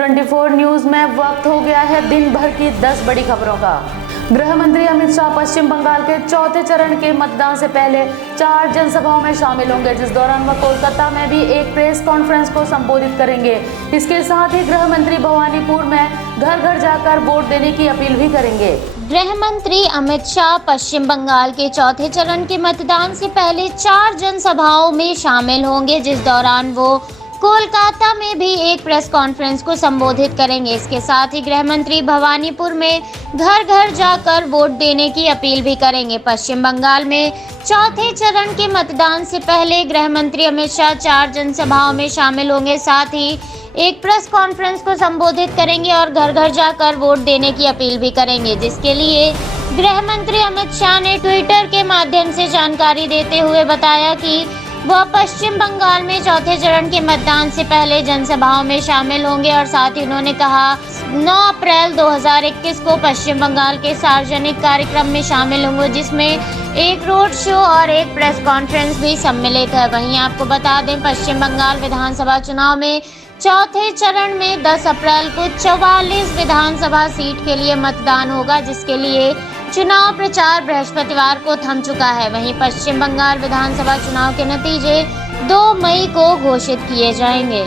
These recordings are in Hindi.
T24 न्यूज में वक्त हो गया है दिन भर की 10 बड़ी खबरों का। गृह मंत्री अमित शाह पश्चिम बंगाल के चौथे चरण के मतदान से पहले 4 जनसभाओं में शामिल होंगे, जिस दौरान वह कोलकाता में भी एक प्रेस कॉन्फ्रेंस को संबोधित करेंगे। इसके साथ ही गृह मंत्री भवानीपुर में घर घर जाकर वोट देने की अपील भी करेंगे। गृह मंत्री अमित शाह पश्चिम बंगाल के चौथे चरण के मतदान से पहले 4 जनसभाओं में शामिल होंगे, जिस दौरान वो कोलकाता में भी एक प्रेस कॉन्फ्रेंस को संबोधित करेंगे। इसके साथ ही गृह मंत्री भवानीपुर में घर घर जाकर वोट देने की अपील भी करेंगे। पश्चिम बंगाल में चौथे चरण के मतदान से पहले गृह मंत्री अमित शाह 4 जनसभाओं में शामिल होंगे, साथ ही एक प्रेस कॉन्फ्रेंस को संबोधित करेंगे और घर घर जाकर वोट देने की अपील भी करेंगे, जिसके लिए गृह मंत्री अमित शाह ने ट्विटर के माध्यम से जानकारी देते हुए बताया कि वह पश्चिम बंगाल में चौथे चरण के मतदान से पहले जनसभाओं में शामिल होंगे और साथ ही उन्होंने कहा 9 अप्रैल 2021 को पश्चिम बंगाल के सार्वजनिक कार्यक्रम में शामिल होंगे, जिसमें एक रोड शो और एक प्रेस कॉन्फ्रेंस भी सम्मिलित है। वहीं आपको बता दें, पश्चिम बंगाल विधानसभा चुनाव में चौथे चरण में 10 अप्रैल को 44 विधानसभा सीट के लिए मतदान होगा, जिसके लिए चुनाव प्रचार बृहस्पतिवार को थम चुका है। वहीं पश्चिम बंगाल विधानसभा चुनाव के नतीजे 2 मई को घोषित किए जाएंगे।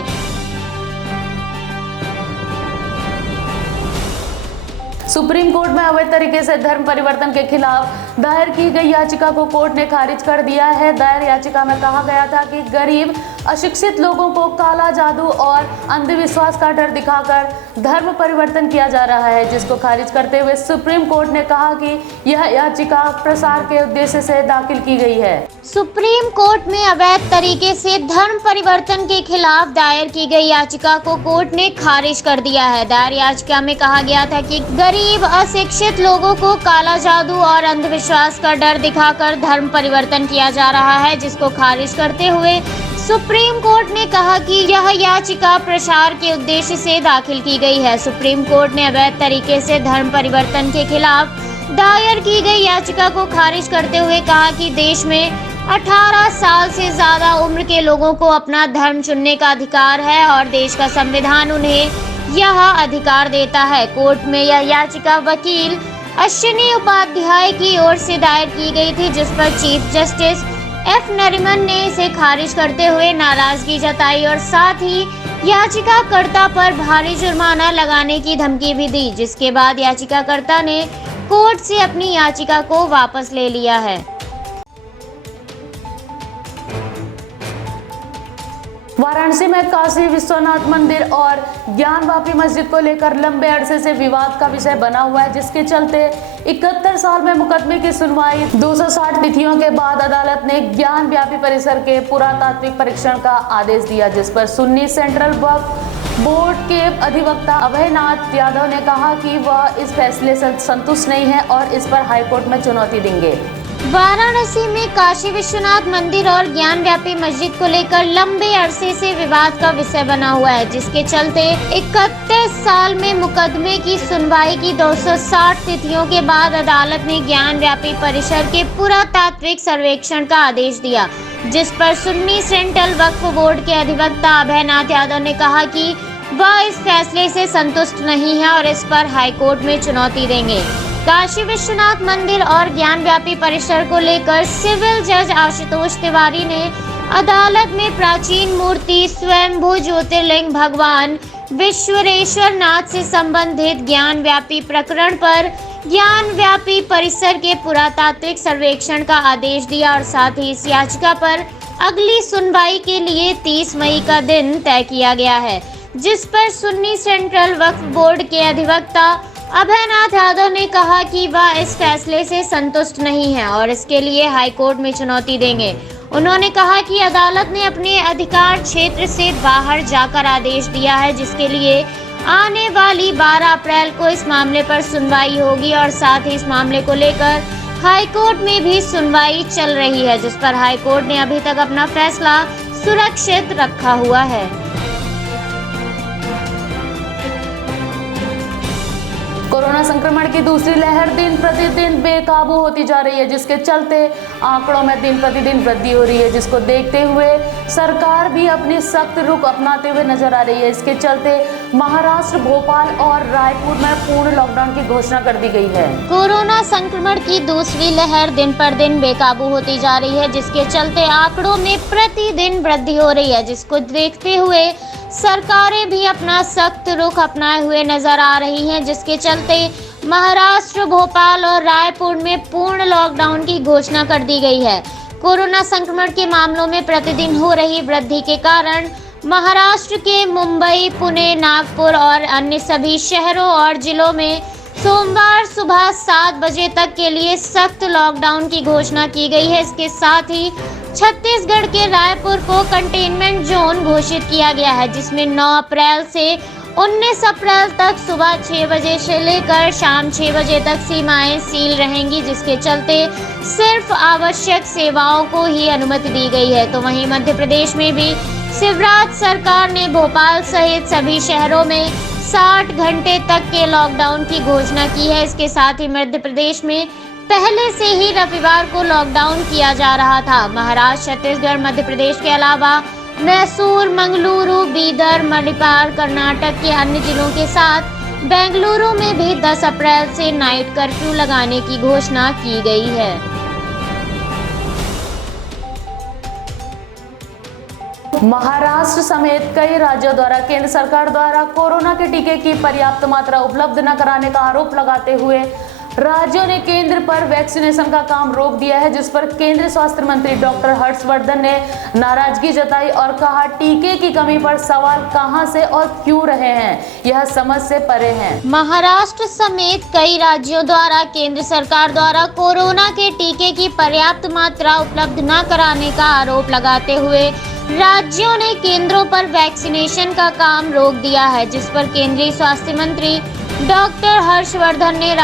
सुप्रीम कोर्ट में अवैध तरीके से धर्म परिवर्तन के खिलाफ दायर की गई याचिका को कोर्ट ने खारिज कर दिया है। दायर याचिका में कहा गया था कि गरीब अशिक्षित लोगों को काला जादू और अंधविश्वास का डर दिखाकर धर्म परिवर्तन किया जा रहा है, जिसको खारिज करते हुए सुप्रीम कोर्ट ने कहा कि यह याचिका प्रसार के उद्देश्य से दाखिल की गई है। सुप्रीम कोर्ट में अवैध तरीके से धर्म परिवर्तन के खिलाफ दायर की गई याचिका को कोर्ट ने खारिज कर दिया है। दायर याचिका में कहा गया था कि गरीब अशिक्षित लोगों को काला जादू और अंधविश्वास का डर दिखाकर धर्म परिवर्तन किया जा रहा है, जिसको खारिज करते हुए सुप्रीम कोर्ट ने कहा कि यह याचिका प्रसार के उद्देश्य से दाखिल की गई है। सुप्रीम कोर्ट ने अवैध तरीके से धर्म परिवर्तन के खिलाफ दायर की गई याचिका को खारिज करते हुए कहा कि देश में 18 साल से ज्यादा उम्र के लोगों को अपना धर्म चुनने का अधिकार है और देश का संविधान उन्हें यह अधिकार देता है। कोर्ट में यह याचिका वकील अश्विनी उपाध्याय की ओर से दायर की गई थी, जिस पर चीफ जस्टिस एफ नरीमन ने इसे खारिज करते हुए नाराजगी जताई और साथ ही याचिकाकर्ता पर भारी जुर्माना लगाने की धमकी भी दी, जिसके बाद याचिकाकर्ता ने कोर्ट से अपनी याचिका को वापस ले लिया है। वाराणसी में काशी विश्वनाथ मंदिर और ज्ञानवापी मस्जिद को लेकर लंबे अरसे से विवाद का विषय बना हुआ है, जिसके चलते 71 साल में मुकदमे की सुनवाई 260 तिथियों के बाद अदालत ने ज्ञानव्यापी परिसर के पुरातात्विक परीक्षण का आदेश दिया, जिस पर सुन्नी सेंट्रल वक्फ बोर्ड के अधिवक्ता अभयनाथ यादव ने कहा कि वह इस फैसले से संतुष्ट नहीं है और इस पर हाईकोर्ट में चुनौती देंगे। वाराणसी में काशी विश्वनाथ मंदिर और ज्ञानव्यापी मस्जिद को लेकर लंबे अरसे से विवाद का विषय बना हुआ है, जिसके चलते 31 साल में मुकदमे की सुनवाई की 260 तिथियों के बाद अदालत ने ज्ञानव्यापी परिसर के पुरातात्विक सर्वेक्षण का आदेश दिया, जिस पर सुन्नी सेंट्रल वक्फ बोर्ड के अधिवक्ता अभयनाथ यादव ने कहा कि वह इस फैसले से संतुष्ट नहीं है और इस पर हाईकोर्ट में चुनौती देंगे। काशी विश्वनाथ मंदिर और ज्ञानव्यापी परिसर को लेकर सिविल जज आशुतोष तिवारी ने अदालत में प्राचीन मूर्ति स्वयंभू ज्योतिर्लिंग भगवान विश्वेश्वर नाथ से संबंधित ज्ञानव्यापी प्रकरण पर ज्ञानव्यापी परिसर के पुरातात्विक सर्वेक्षण का आदेश दिया और साथ ही इस याचिका पर अगली सुनवाई के लिए 30 मई का दिन तय किया गया है, जिस पर सुन्नी सेंट्रल वक्फ बोर्ड के अधिवक्ता अभयनाथ यादव ने कहा कि वह इस फैसले से संतुष्ट नहीं है और इसके लिए हाईकोर्ट में चुनौती देंगे। उन्होंने कहा कि अदालत ने अपने अधिकार क्षेत्र से बाहर जाकर आदेश दिया है, जिसके लिए आने वाली 12 अप्रैल को इस मामले पर सुनवाई होगी और साथ ही इस मामले को लेकर हाईकोर्ट में भी सुनवाई चल रही है, जिस पर हाईकोर्ट ने अभी तक अपना फैसला सुरक्षित रखा हुआ है। कोरोना संक्रमण की दूसरी लहर दिन प्रतिदिन बेकाबू होती जा रही है, जिसके चलते आंकड़ों में दिन प्रतिदिन वृद्धि हो रही है, जिसको देखते हुए सरकार भी अपनी सख्त रुख अपनाते हुए नजर आ रही है। इसके चलते महाराष्ट्र, भोपाल और रायपुर में पूर्ण लॉकडाउन की घोषणा कर दी गई है। कोरोना संक्रमण की दूसरी लहर दिन पर दिन बेकाबू होती जा रही है, जिसके चलते आंकड़ों में प्रतिदिन वृद्धि हो रही है, जिसको देखते हुए सरकारें भी अपना सख्त रुख अपनाए हुए नजर आ रही हैं, जिसके चलते महाराष्ट्र, भोपाल और रायपुर में पूर्ण लॉकडाउन की घोषणा कर दी गई है। कोरोना संक्रमण के मामलों में प्रतिदिन हो रही वृद्धि के कारण महाराष्ट्र के मुंबई, पुणे, नागपुर और अन्य सभी शहरों और जिलों में सोमवार सुबह 7 बजे तक के लिए सख्त लॉकडाउन की घोषणा की गई है। इसके साथ ही छत्तीसगढ़ के रायपुर को कंटेनमेंट जोन घोषित किया गया है, जिसमें 9 अप्रैल से 19 अप्रैल तक सुबह 6 बजे से लेकर शाम 6 बजे तक सीमाएं सील रहेंगी, जिसके चलते सिर्फ आवश्यक सेवाओं को ही अनुमति दी गई है। तो वहीं मध्य प्रदेश में भी शिवराज सरकार ने भोपाल सहित सभी शहरों में 60 घंटे तक के लॉकडाउन की घोषणा की है। इसके साथ ही मध्य प्रदेश में पहले से ही रविवार को लॉकडाउन किया जा रहा था। महाराष्ट्र, छत्तीसगढ़, मध्य प्रदेश के अलावा मैसूर, मंगलुरु, बीदर, मणिपुर, कर्नाटक के अन्य जिलों के साथ बेंगलुरु में भी 10 अप्रैल से नाइट कर्फ्यू लगाने की घोषणा की गई है। महाराष्ट्र समेत कई राज्यों द्वारा केंद्र सरकार द्वारा कोरोना के टीके की पर्याप्त मात्रा उपलब्ध न कराने का आरोप लगाते हुए राज्यों ने केंद्र पर वैक्सीनेशन का काम रोक दिया है, जिस पर केंद्रीय स्वास्थ्य मंत्री डॉक्टर हर्षवर्धन ने नाराजगी जताई और कहा, टीके की कमी पर सवाल कहां से और क्यों रहे हैं, यह समझ से परे हैं। महाराष्ट्र समेत कई राज्यों द्वारा केंद्र सरकार द्वारा कोरोना के टीके की पर्याप्त मात्रा उपलब्ध न कराने का आरोप लगाते हुए राज्यों ने केंद्रों पर वैक्सीनेशन का काम रोक दिया है, जिस पर केंद्रीय स्वास्थ्य मंत्री डॉक्टर हर्षवर्धन ने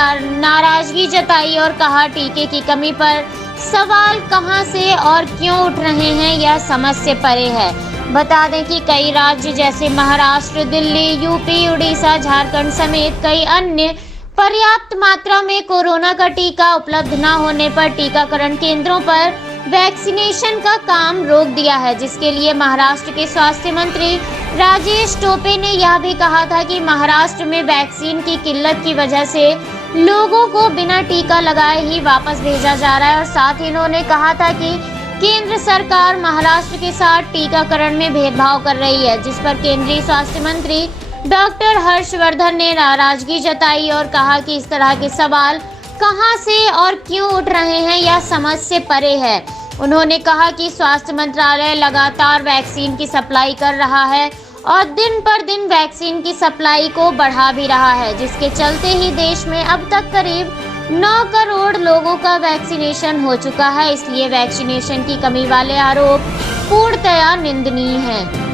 नाराजगी जताई और कहा, टीके की कमी पर सवाल कहां से और क्यों उठ रहे हैं, यह समझ से परे है। बता दें कि कई राज्य जैसे महाराष्ट्र, दिल्ली, यूपी, उड़ीसा, झारखंड समेत कई अन्य पर्याप्त मात्रा में कोरोना का टीका उपलब्ध न होने पर टीकाकरण केंद्रों पर वैक्सीनेशन का काम रोक दिया है, जिसके लिए महाराष्ट्र के स्वास्थ्य मंत्री राजेश टोपे ने यह भी कहा था कि महाराष्ट्र में वैक्सीन की किल्लत की वजह से लोगों को बिना टीका लगाए ही वापस भेजा जा रहा है। और साथ ही इन्होंने कहा था कि केंद्र सरकार महाराष्ट्र के साथ टीकाकरण में भेदभाव कर रही है, जिस पर केंद्रीय स्वास्थ्य मंत्री डॉक्टर हर्षवर्धन ने नाराजगी जताई और कहा कि इस तरह के सवाल कहां से और क्यों उठ रहे हैं, यह समझ से परे है। उन्होंने कहा कि स्वास्थ्य मंत्रालय लगातार वैक्सीन की सप्लाई कर रहा है और दिन पर दिन वैक्सीन की सप्लाई को बढ़ा भी रहा है, जिसके चलते ही देश में अब तक करीब 9 करोड़ लोगों का वैक्सीनेशन हो चुका है। इसलिए वैक्सीनेशन की कमी वाले आरोप पूर्णतया निंदनीय हैं।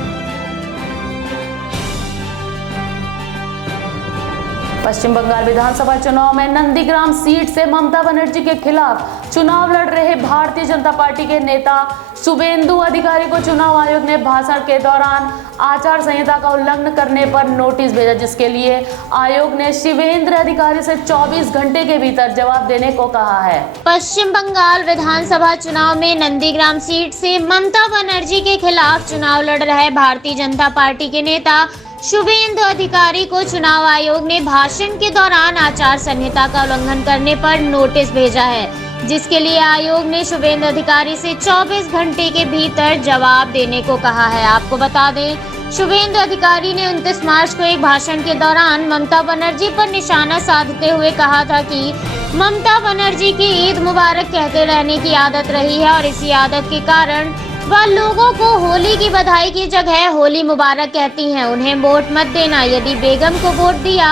पश्चिम बंगाल विधानसभा चुनाव में नंदीग्राम सीट से ममता बनर्जी के खिलाफ चुनाव लड़ रहे भारतीय जनता पार्टी के नेता शुभेंदु अधिकारी को चुनाव आयोग ने भाषण के दौरान आचार संहिता का उल्लंघन करने पर नोटिस भेजा, जिसके लिए आयोग ने शुभेंदु अधिकारी से 24 घंटे के भीतर जवाब देने को कहा है। पश्चिम बंगाल विधानसभा चुनाव में नंदीग्राम सीट से ममता बनर्जी के खिलाफ चुनाव लड़ रहे भारतीय जनता पार्टी के नेता शुभेंदु अधिकारी को चुनाव आयोग ने भाषण के दौरान आचार संहिता का उल्लंघन करने पर नोटिस भेजा है, जिसके लिए आयोग ने शुभेंदु अधिकारी से 24 घंटे के भीतर जवाब देने को कहा है। आपको बता दें, शुभेंदु अधिकारी ने 29 मार्च को एक भाषण के दौरान ममता बनर्जी पर निशाना साधते हुए कहा था कि ममता बनर्जी की ईद मुबारक कहते रहने की आदत रही है और इसी आदत के कारण वह लोगों को होली की बधाई की जगह होली मुबारक कहती हैं। उन्हें वोट मत देना, यदि बेगम को वोट दिया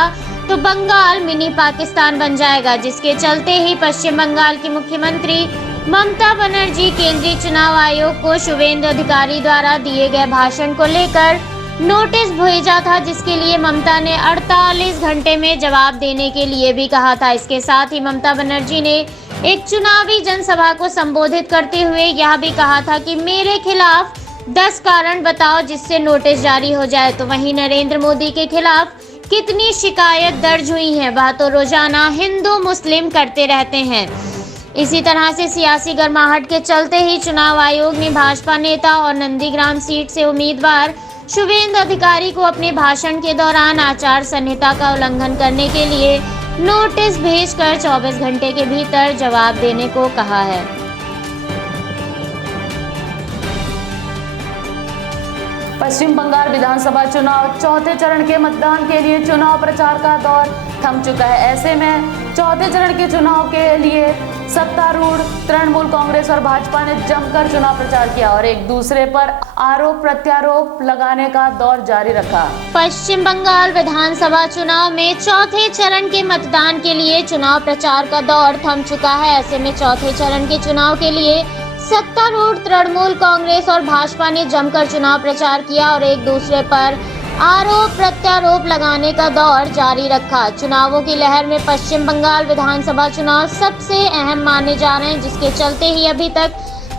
तो बंगाल मिनी पाकिस्तान बन जाएगा, जिसके चलते ही पश्चिम बंगाल की मुख्यमंत्री ममता बनर्जी केंद्रीय चुनाव आयोग को शुभेंदु अधिकारी द्वारा दिए गए भाषण को लेकर नोटिस भेजा था, जिसके लिए ममता ने 48 घंटे में जवाब देने के लिए भी कहा था। इसके साथ ही ममता बनर्जी ने एक चुनावी जनसभा को संबोधित करते हुए यह भी कहा था कि मेरे खिलाफ 10 कारण बताओ जिससे नोटिस जारी हो जाए। तो वहीं नरेंद्र मोदी के खिलाफ कितनी शिकायत दर्ज हुई है, वह तो रोजाना हिंदू मुस्लिम करते रहते हैं। इसी तरह से सियासी गर्माहट के चलते ही चुनाव आयोग ने भाजपा नेता और नंदीग्राम सीट से उम्मीदवार शुभेंदु अधिकारी को अपने भाषण के दौरान आचार संहिता का उल्लंघन करने के लिए नोटिस भेजकर 24 घंटे के भीतर जवाब देने को कहा है। पश्चिम बंगाल विधानसभा चुनाव चौथे चरण के मतदान के लिए चुनाव प्रचार का दौर थम चुका है। ऐसे में चौथे चरण के चुनाव के लिए सत्तारूढ़ तृणमूल कांग्रेस और भाजपा ने जमकर चुनाव प्रचार किया और एक दूसरे पर आरोप प्रत्यारोप लगाने का दौर जारी रखा। पश्चिम बंगाल विधानसभा चुनाव में चौथे चरण के मतदान के लिए चुनाव प्रचार का दौर थम चुका है। ऐसे में चौथे चरण के चुनाव के लिए सत्तारूढ़ तृणमूल कांग्रेस और भाजपा ने जमकर चुनाव प्रचार किया और एक दूसरे पर आरोप प्रत्यारोप लगाने का दौर जारी रखा। चुनावों की लहर में पश्चिम बंगाल विधानसभा चुनाव सबसे अहम माने जा रहे हैं, जिसके चलते ही अभी तक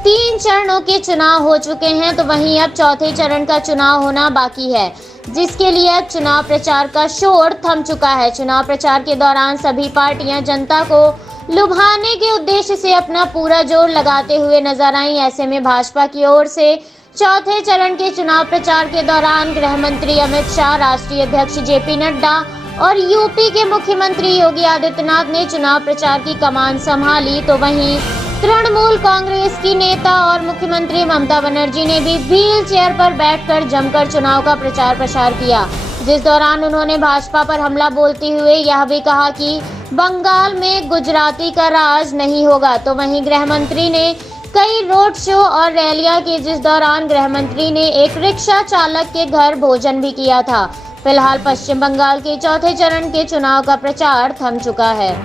3 चरणों के चुनाव हो चुके हैं, तो वहीं अब चौथे चरण का चुनाव होना बाकी है, जिसके लिए अब चुनाव प्रचार का शोर थम चुका है। चुनाव प्रचार के दौरान सभी पार्टियां जनता को लुभाने के उद्देश्य से अपना पूरा जोर लगाते हुए नजर आई। ऐसे में भाजपा की ओर से चौथे चरण के चुनाव प्रचार के दौरान गृह मंत्री अमित शाह, राष्ट्रीय अध्यक्ष जेपी नड्डा और यूपी के मुख्यमंत्री योगी आदित्यनाथ ने चुनाव प्रचार की कमान संभाली, तो वहीं तृणमूल कांग्रेस की नेता और मुख्यमंत्री ममता बनर्जी ने भी व्हील चेयर पर बैठकर जमकर चुनाव का प्रचार प्रसार किया, जिस दौरान उन्होंने भाजपा पर हमला बोलते हुए यह भी कहा कि बंगाल में गुजराती का राज नहीं होगा। तो वहीं गृह मंत्री ने कई रोड शो और रैलियां की, जिस दौरान गृह मंत्री ने एक रिक्शा चालक के घर भोजन भी किया था। फिलहाल पश्चिम बंगाल के चौथे चरण के चुनाव का प्रचार थम चुका है।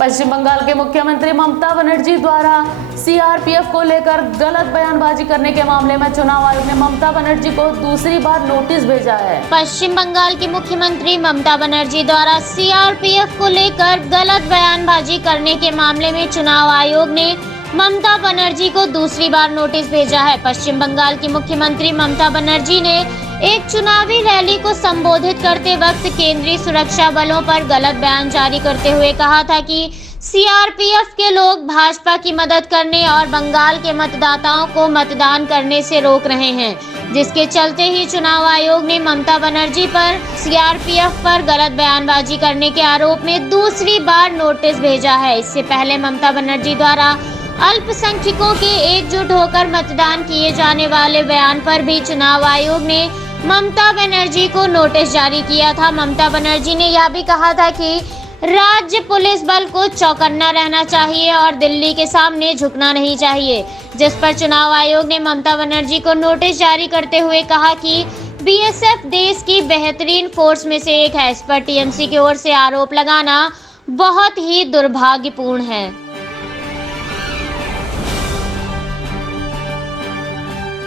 पश्चिम बंगाल के मुख्यमंत्री ममता बनर्जी द्वारा सीआरपीएफ को लेकर गलत बयानबाजी करने के मामले में चुनाव आयोग ने ममता बनर्जी को दूसरी बार नोटिस भेजा है। पश्चिम बंगाल की मुख्यमंत्री ममता बनर्जी द्वारा सीआरपीएफ को लेकर गलत बयानबाजी करने के मामले में चुनाव आयोग ने ममता बनर्जी को दूसरी बार नोटिस भेजा है। पश्चिम बंगाल की मुख्यमंत्री ममता बनर्जी ने एक चुनावी रैली को संबोधित करते वक्त केंद्रीय सुरक्षा बलों पर गलत बयान जारी करते हुए कहा था कि सीआरपीएफ के लोग भाजपा की मदद करने और बंगाल के मतदाताओं को मतदान करने से रोक रहे हैं, जिसके चलते ही चुनाव आयोग ने ममता बनर्जी पर सीआरपीएफ पर गलत बयानबाजी करने के आरोप में दूसरी बार नोटिस भेजा है। इससे पहले ममता बनर्जी द्वारा अल्पसंख्यकों के एकजुट होकर मतदान किए जाने वाले बयान पर भी चुनाव आयोग ने ममता बनर्जी को नोटिस जारी किया था। ममता बनर्जी ने यह भी कहा था कि राज्य पुलिस बल को चौकन्ना रहना चाहिए और दिल्ली के सामने झुकना नहीं चाहिए, जिस पर चुनाव आयोग ने ममता बनर्जी को नोटिस जारी करते हुए कहा कि बीएसएफ देश की बेहतरीन फोर्स में से एक है। इस पर टीएमसी की ओर से आरोप लगाना बहुत ही दुर्भाग्यपूर्ण है।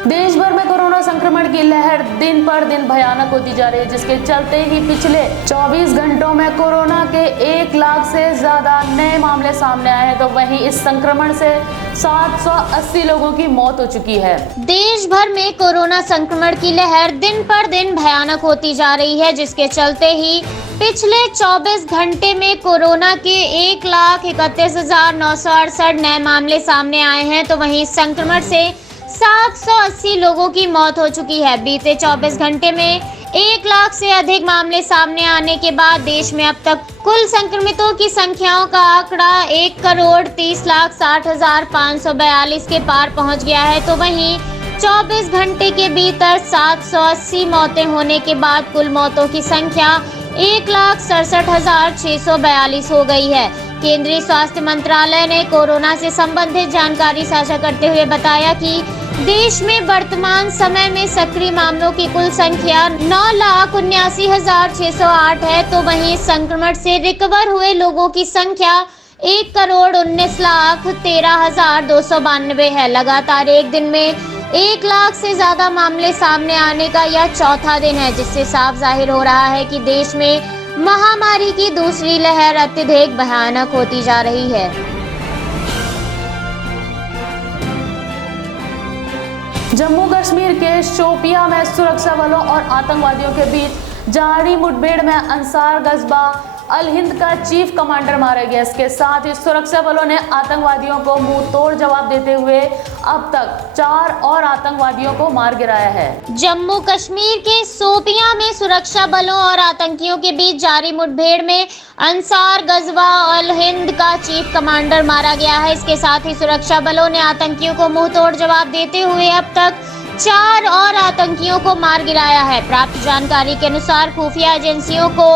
देश भर में कोरोना संक्रमण की लहर दिन पर दिन भयानक होती जा रही है, जिसके चलते ही पिछले 24 घंटों में कोरोना के 1 लाख से ज्यादा नए मामले सामने आए हैं, तो वहीं इस संक्रमण से 780 लोगों की मौत हो चुकी है। देश भर में कोरोना संक्रमण की लहर दिन पर दिन भयानक होती जा रही है, जिसके चलते ही पिछले 24 घंटे में कोरोना के 1,31,968 नए मामले सामने आए हैं, तो वहीं संक्रमण से 780 लोगों की मौत हो चुकी है। बीते 24 घंटे में 1 लाख से अधिक मामले सामने आने के बाद देश में अब तक कुल संक्रमितों की संख्याओं का आंकड़ा 1,60,60,542 के पार पहुंच गया है। तो वहीं 24 घंटे के भीतर 780 मौतें होने के बाद कुल मौतों की संख्या 1,67,642 हो गई है। केंद्रीय स्वास्थ्य मंत्रालय ने कोरोना से संबंधित जानकारी साझा करते हुए बताया कि देश में वर्तमान समय में सक्रिय मामलों की कुल संख्या 9,79,608 है, तो वहीं संक्रमण से रिकवर हुए लोगों की संख्या 1,19,13,292 है। लगातार एक दिन में 1 लाख से ज्यादा मामले सामने आने का यह चौथा दिन है, जिससे साफ जाहिर हो रहा है कि देश में महामारी की दूसरी लहर अत्यधिक भयानक होती जा रही है। जम्मू कश्मीर के शोपिया में सुरक्षा बलों और आतंकवादियों के बीच जारी मुठभेड़ में अंसार गजबा अल हिंद का चीफ कमांडर मारा गया। इसके साथ ही सुरक्षा बलों ने आतंकवादियों को मुंह तोड़ जवाब देते हुए अब तक 4 और आतंकवादियों को मार गिराया है। जम्मू कश्मीर के शोपियां में सुरक्षा बलों और आतंकियों के बीच जारी मुठभेड़ में अंसार गजवा अल हिंद का चीफ कमांडर मारा गया है। इसके साथ ही सुरक्षा बलों ने आतंकियों को मुंह तोड़ जवाब देते हुए अब तक 4 और आतंकियों को मार गिराया है। प्राप्त जानकारी के अनुसार खुफिया एजेंसियों को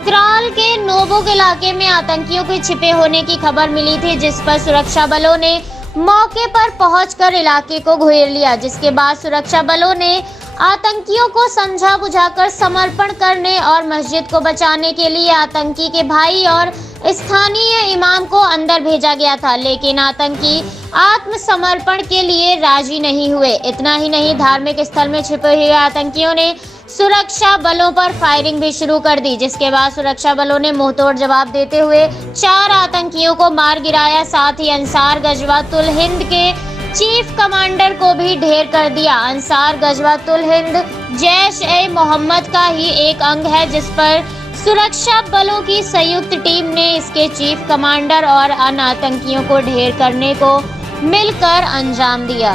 त्राल के नोबोक इलाके में आतंकियों के छिपे होने की खबर मिली थी, जिस पर सुरक्षा बलों ने मौके पर पहुंचकर इलाके को घेर लिया। जिसके बाद सुरक्षा बलों ने आतंकियों को समझा बुझाकर समर्पण करने और मस्जिद को बचाने के लिए आतंकी के भाई और स्थानीय इमाम को अंदर भेजा गया था, लेकिन आतंकी आत्मसमर्पण के लिए राजी नहीं हुए। इतना ही नहीं, धार्मिक स्थल में छिपे हुए आतंकियों ने सुरक्षा बलों पर फायरिंग भी शुरू कर दी, जिसके बाद सुरक्षा बलों ने मुंहतोड़ जवाब देते हुए 4 आतंकियों को मार गिराया। साथ ही अंसार गजवातुल हिंद के चीफ कमांडर को भी ढेर कर दिया। अंसार गजवातुल हिंद जैश-ए-मोहम्मद का ही एक अंग है, जिस पर सुरक्षा बलों की संयुक्त टीम ने इसके चीफ कमांडर और अन्य आतंकियों को ढेर करने को मिलकर अंजाम दिया।